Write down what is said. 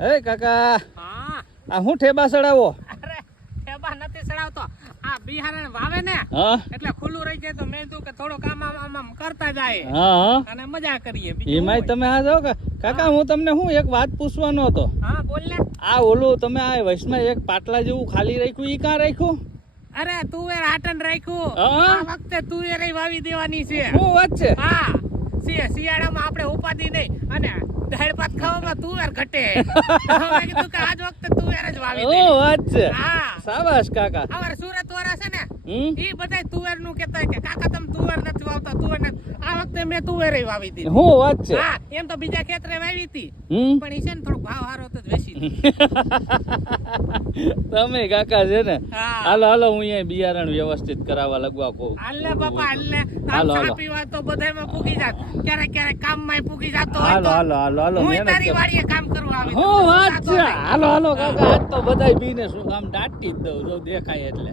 હે કાકા હા આ હું ઠેબા સડાવો? અરે ઠેબા નથી સડાવતો, આ બિહારણ વાવે ને હા એટલે ખુલ્લું રહી જાય તો મેં કીધું કે થોડું કામ આમ કરતા જાય હા હા અને મજા કરીએ. બીજું એમાંય શું તમે આ જાઓ કાકા હું તમને હું એક વાત પૂછવાનો હતો. હોય? હા બોલ ને. આ ઓલું તમે આ વૈષ્ણવ એક પાટલા જેવું ખાલી રાખ્યું ઈ કાં રાખ્યું? અરે તુવેર આટન રાખ્યું, હા? આ વખતે તુવેર વાવી દેવાની છે. શું વાત છે? હા શિયાળામાં આપણે ઉપાધિ નહીં અને દાળ ભાત ખાવામાં તુવેર ઘટે. મેં કીધું કે આજ વખતે તુવેર જ વાવી શું દેવી. વાત છે? હા શાબાશ કાકા. અમારા સુરત વાળા છે ને હમ ઈ બધા તુવેર નું કેતા હોય કે કાકા તમે તુવેર નથી વાવતા તુવેર નથી. આ વખતે મેં તુવેર વાવી દીધી. શું વાત છે? હા એમ તો બીજા ખેતરે વાવી હતી હમ પણ ઈ છે ને થોડો ભાવ હારો તો જ વેચી દીધી. તમે કાકા છે ને હા હાલો હાલો હું અહીંયા બિયારણ વ્યવસ્થિત કરાવવા લગવા કહું. હાલે બાપા હાલે. હાલો, આમ હાલો. ચા પીવા તો બધાયમાં પૂગી જાત, ક્યારેક ક્યારેક કામમાં પૂગી જાતો હોય હાલો તો હાલો હાલો હાલો હું મહેનત તારી કરો. વાડીએ કામ કરવા આવી શું વાત જાતો છે? નહીં. હાલો હાલો કાકા આજ તો બધાય બીને શું કામ દાટી જ દઉં જો દેખાય એટલે.